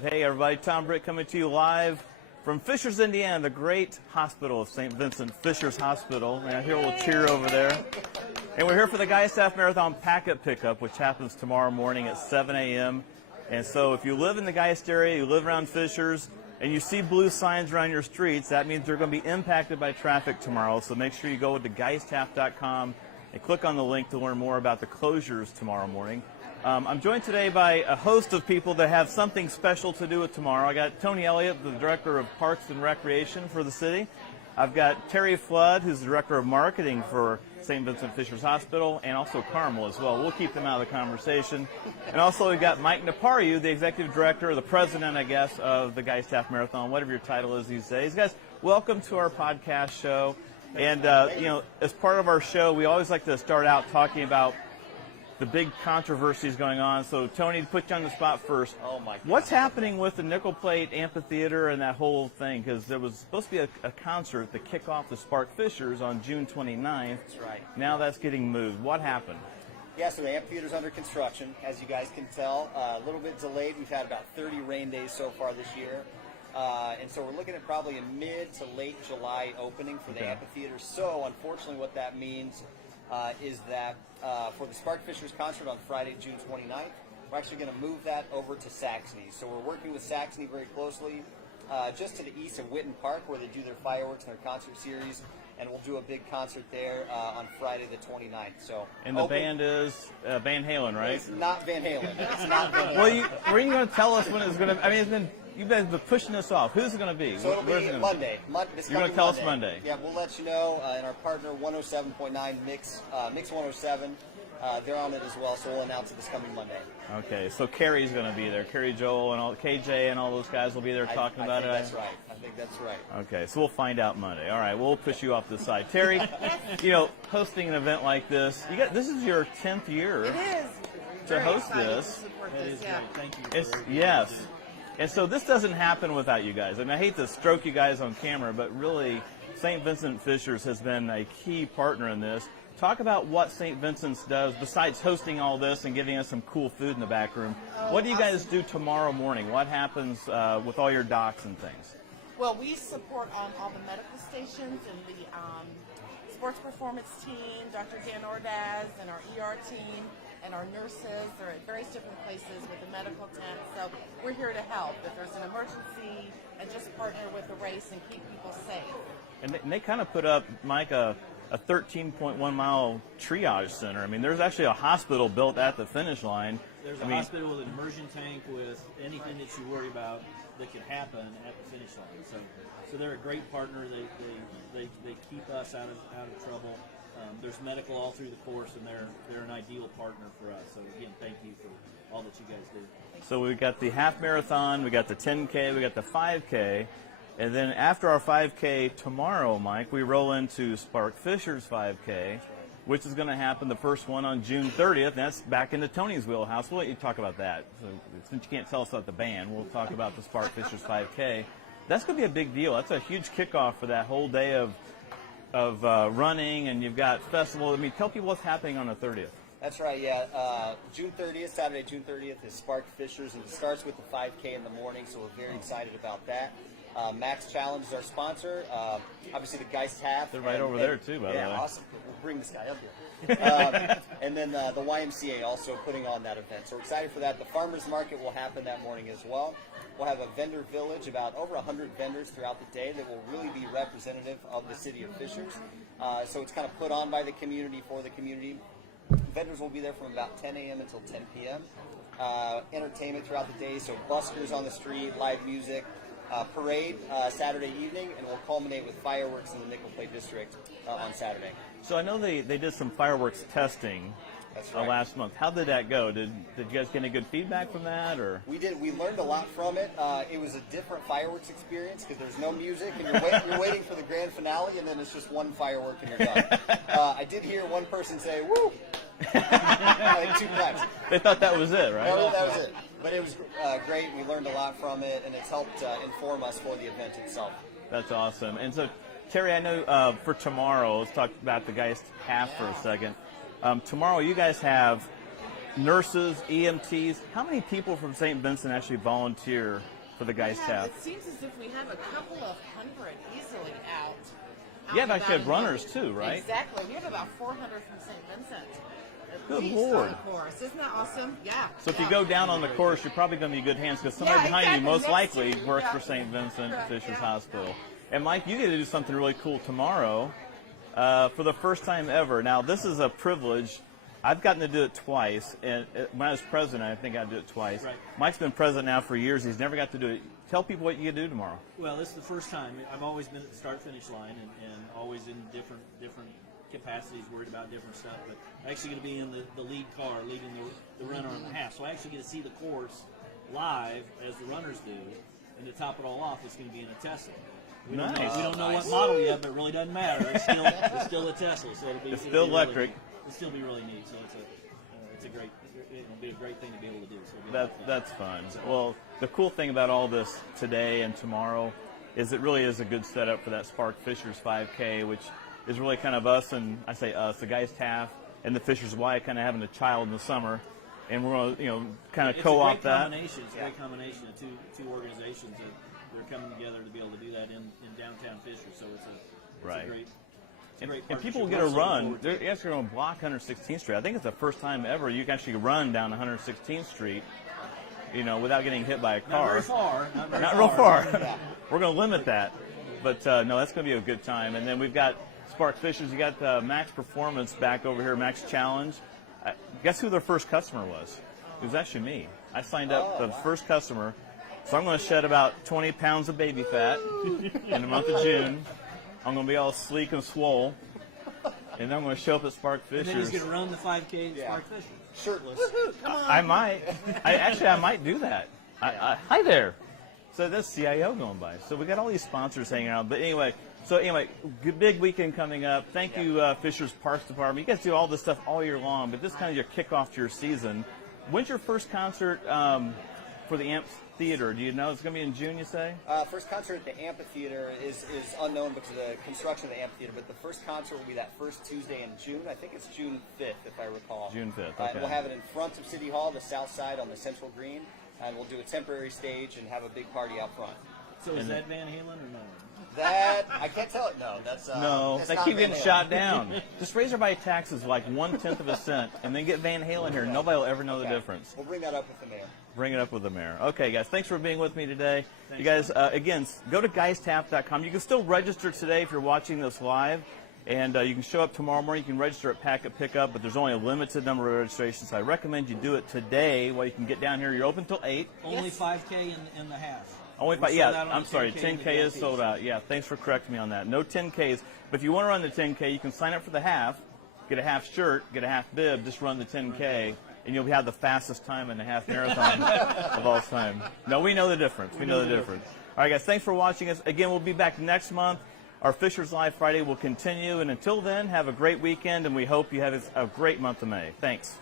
Hey everybody, Tom Britt coming to you live from Fishers, Indiana, the great hospital of St. Vincent, Fishers Hospital. And I hear a little cheer over there. And we're here for the Geist Half Marathon packet pickup, which happens tomorrow morning at 7 a.m. And so if you live in the Geist area, you live around Fishers, and you see blue signs around your streets, that means they're going to be impacted by traffic tomorrow. So make sure you go to geisthalf.com and click on the link to learn more about the closures tomorrow morning. I'm joined today by a host of people that have something special to do with tomorrow. I got Tony Elliott, the Director of Parks and Recreation for the city. I've got Terri, who's the Director of Marketing for St. Vincent Fishers Hospital, and also Carmel as well. We'll keep them out of the conversation. And also we've got Mike Napariu, the Executive Director, or the President, I guess, of the Geist Half Marathon, whatever your title is these days. Guys, welcome to our podcast show. And, as part of our show, we always like to start out talking about the big controversies going on. So, Tony, to put you on the spot first, oh my God. What's happening with the Nickel Plate Amphitheater and that whole thing? Because there was supposed to be a concert to kick off the Spark Fishers on June 29th. That's right. Now that's getting moved. What happened? Yeah, so the amphitheater's under construction, as you guys can tell. A little bit delayed. We've had about 30 rain days so far this year. And so we're looking at probably a mid to late July opening for the amphitheater. So, unfortunately, what that means is that for the Spark Fishers concert on Friday, June 29th, we're actually going to move that over to Saxony. So we're working with Saxony very closely, just to the east of Witten Park, where they do their fireworks and their concert series, and we'll do a big concert there on Friday the 29th. So, and the band is Van Halen, right? It's not Van Halen. It's not Van Halen. Well, were you going to tell us when it's going to? I mean, you've been pushing this off. Who's it going to be? So it'll be Monday. You're going to tell us Monday. Yeah, we'll let you know. And our partner, 107.9 Mix 107, they're on it as well. So we'll announce it this coming Monday. Okay, so Carrie's going to be there. Carrie Joel and all KJ and all those guys will be there talking about it. That's right. I think that's right. Okay, so we'll find out Monday. All right, we'll push you off the side. Terri, hosting an event like this, this is your 10th year. It is. To host this. It is great. Thank you. Yes. And so this doesn't happen without you guys. And I hate to stroke you guys on camera, but really, St. Vincent Fishers has been a key partner in this. Talk about what St. Vincent's does besides hosting all this and giving us some cool food in the back room. What do you guys do tomorrow morning? What happens with all your docks and things? Well, we support all the medical stations and the sports performance team, Dr. Dan Ordaz, and our ER team, and our nurses. They're at various different places with the medical tent. So we're here to help if there's an emergency and just partner with the race and keep people safe. And they kind of put up, Mike, a 13.1-mile triage center. I mean, there's actually a hospital built at the finish line. There's a hospital with an immersion tank with anything that you worry about that could happen at the finish line. So they're a great partner. They keep us out of trouble. There's medical all through the course, and they're an ideal partner for us. So again, thank you for all that you guys do. So we've got the half marathon, we got the 10K, we got the 5K, and then after our 5K tomorrow, Mike, we roll into Spark Fishers 5K, which is going to happen, the first one on June 30th. And that's back into Tony's wheelhouse. We'll let you talk about that. So since you can't tell us about the band, we'll talk about the Spark Fishers 5K. That's going to be a big deal. That's a huge kickoff for that whole day of running, and you've got festival. I mean, tell people what's happening on the 30th. That's right, yeah. June 30th, Saturday, June 30th is Spark Fishers, and it starts with the 5K in the morning, so we're very excited about that. Max Challenge is our sponsor. Obviously, the Geist Half. They're right over there, too, by the way. Yeah, awesome. We'll bring this guy up here. And then the YMCA also putting on that event. So we're excited for that. The Farmers Market will happen that morning as well. We'll have a vendor village, about over 100 vendors throughout the day that will really be representative of the city of Fishers. So it's kind of put on by the community for the community. Vendors will be there from about 10 a.m. until 10 p.m. Entertainment throughout the day, so buskers on the street, live music, parade Saturday evening, and we'll culminate with fireworks in the Nickel Plate District on Saturday. So I know they did some fireworks testing. That's right. Last month. How did that go? Did you guys get any good feedback from that, or? We did. We learned a lot from it. It was a different fireworks experience because there's no music, and you're waiting for the grand finale, and then it's just one firework and you're done. I did hear one person say, "Woo!" like 2 times. They thought that was it, right? No, that was it. But it was great. We learned a lot from it, and it's helped inform us for the event itself. That's awesome. And so, Terri, I know for tomorrow, let's talk about the Geist half for a second. Tomorrow, you guys have nurses, EMTs. How many people from St. Vincent actually volunteer for the Geist Tap? It seems as if we have a couple of hundred easily out. You have and actually about had runners too, right? Exactly. We have about 400 from St. Vincent. At Good least Lord. on the course. Isn't that awesome? Yeah. So if you go down on the course, you're probably going to be in good hands because somebody behind exactly. you most Next likely to you. works Yeah. for St. Vincent Correct. Fishers Yeah. Hospital. And Mike, you get to do something really cool tomorrow for the first time ever. Now, this is a privilege. I've gotten to do it twice, and when I was president, I think I did it twice. Right. Mike's been president now for years. He's never got to do it. Tell people what you can do tomorrow. Well, this is the first time. I've always been at the start-finish line and always in different capacities, worried about different stuff. But I'm actually going to be in the lead car, leading the runner on the half. So I actually get to see the course live as the runners do. And to top it all off, it's going to be in a Tesla. We don't know what model yet, but it really doesn't matter. It's still a Tesla, so it'll still electric. Really, it'll still be really neat. So it'll be a great thing to be able to do. So That's fun. Well, the cool thing about all this today and tomorrow is it really is a good setup for that Spark Fishers 5K, which is really kind of us, and I say us, the Geist Half and the Fishers Y kind of having a child in the summer, and we're going to kind of co-op that. It's a great combination of two organizations that they're coming together to be able to do that in downtown Fishers. So it's a great. And people get a run. They're actually going to block 116th Street. I think it's the first time ever you can actually run down 116th Street, without getting hit by a car. Not very far. Not real far. We're going to limit that. But, no, that's going to be a good time. And then we've got Spark Fishers. You got Max Performance back over here, Max Challenge. Guess who their first customer was? It was actually me. I signed up the first customer. So I'm going to shed about 20 pounds of baby fat in the month of June. I'm going to be all sleek and swole, and then I'm going to show up at Spark Fishers. And then he's going to run the 5K at Spark Fishers. Shirtless. Come on. I might. I might do that. Hi there. So that's CIO going by. So we got all these sponsors hanging out. But anyway, big weekend coming up. Thank you, Fishers Parks Department. You guys do all this stuff all year long, but this is kind of your kickoff to your season. When's your first concert for the Amps Theater? Do you know? It's going to be in June, you say? First concert at the Amphitheater is unknown because of the construction of the Amphitheater, but the first concert will be that first Tuesday in June. I think it's June 5th, if I recall. June 5th, okay. And we'll have it in front of City Hall, the south side on the Central Green, and we'll do a temporary stage and have a big party out front. So is that Van Halen or no? That, I can't tell it. No, that's no, that's they not keep Van getting Halen. shot down. Just raise everybody's taxes like 1/10 of a cent, and then get Van Halen here. Nobody will ever know the difference. We'll bring that up with the mayor. Bring it up with the mayor. Okay, guys, thanks for being with me today. Thanks. You guys, again, go to geisttap.com. You can still register today if you're watching this live, and you can show up tomorrow morning. You can register at Packet Pickup, but there's only a limited number of registrations. So I recommend you do it today while you can get down here. You're open till 8. Only 5K in the half. Only 5, I'm sorry, 10K is sold out. Yeah, thanks for correcting me on that. No 10Ks. But if you want to run the 10K, you can sign up for the half, get a half shirt, get a half bib, just run the 10K. And you'll have the fastest time in the half marathon of all time. No, we know the difference. We know the difference. All right, guys, thanks for watching us. Again, we'll be back next month. Our Fishers Live Friday will continue. And until then, have a great weekend, and we hope you have a great month of May. Thanks.